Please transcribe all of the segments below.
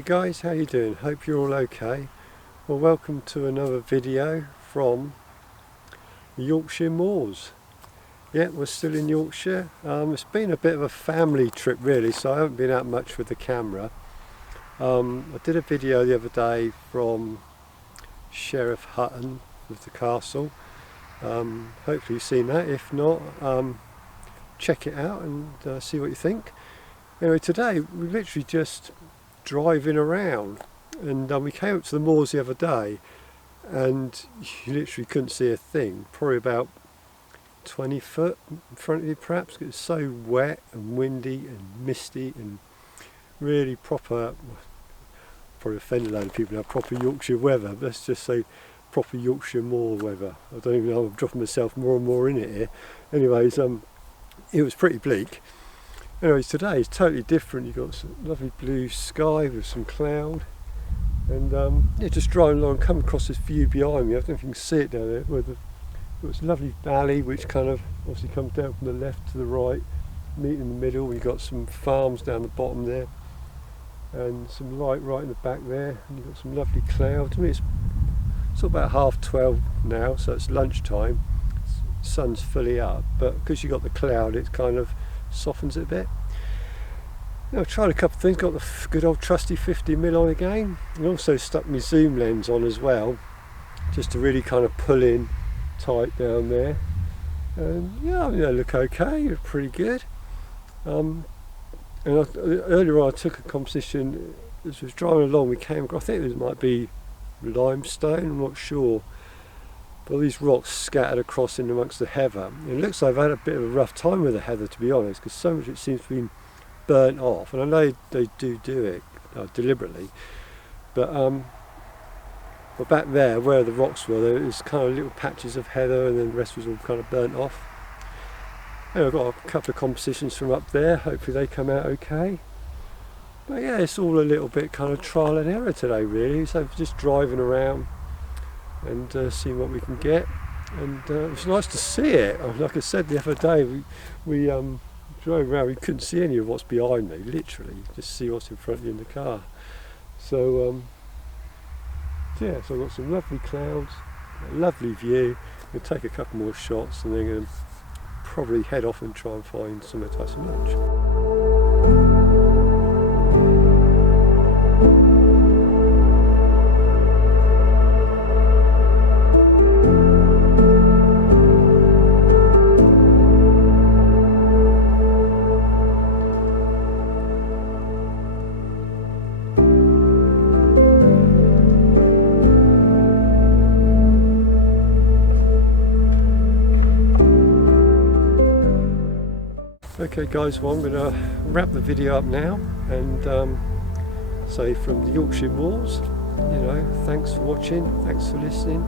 Hey guys, how you doing? Hope you're all okay. Well, welcome to another video from the Yorkshire Moors. Yeah, we're still in Yorkshire. It's been a bit of a family trip really, so I haven't been out much with the camera. I did a video the other day from Sheriff Hutton with the castle. Hopefully you've seen that. If not, check it out and see what you think. Anyway, today we're literally just driving around, and we came up to the moors the other day and you literally couldn't see a thing, probably about 20 foot in front of you perhaps. It was so wet and windy and misty and really proper, probably offend a load of people now, proper Yorkshire weather. Let's just say proper Yorkshire moor weather. I don't even know, I'm dropping myself more and more in it here. Anyways, it was pretty bleak. Anyways, today is totally different. You've got some lovely blue sky with some cloud, and yeah, just driving along, come across this view behind me. I don't know if you can see it down there, where it's a lovely valley which kind of obviously comes down from the left to the right, meet in the middle. You've got some farms down the bottom there, and some light right in the back there, and you've got some lovely clouds. I mean, it's about 12:30 now, so it's lunchtime. Sun's fully up, but because you've got the cloud, it kind of softens it a bit. Now, I've tried a couple of things, got the good old trusty 50mm on again, and also stuck my zoom lens on as well, just to really kind of pull in tight down there. And yeah, I mean, they look okay, they're pretty good. Earlier on I took a composition as I was driving along. We came across, I think it might be limestone, I'm not sure. All these rocks scattered across in amongst the heather. It looks like I've had a bit of a rough time with the heather, to be honest, because so much it seems to be burnt off, and I know they do it deliberately, but back there where the rocks were, there was kind of little patches of heather, and then the rest was all kind of burnt off. Anyway, I've got a couple of compositions from up there, hopefully they come out okay. But yeah, it's all a little bit kind of trial and error today really, so just driving around and see what we can get, and it was nice to see it. Like I said the other day, we drove around, we couldn't see any of what's behind me, literally, just see what's in front of you in the car. So yeah, so I've got some lovely clouds, a lovely view. We'll take a couple more shots and then going to probably head off and try and find somewhere to have some lunch. Okay guys, well I'm going to wrap the video up now and say from the Yorkshire Moors, you know, thanks for watching, thanks for listening,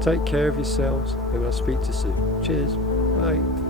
take care of yourselves, and I'll speak to you soon. Cheers, bye.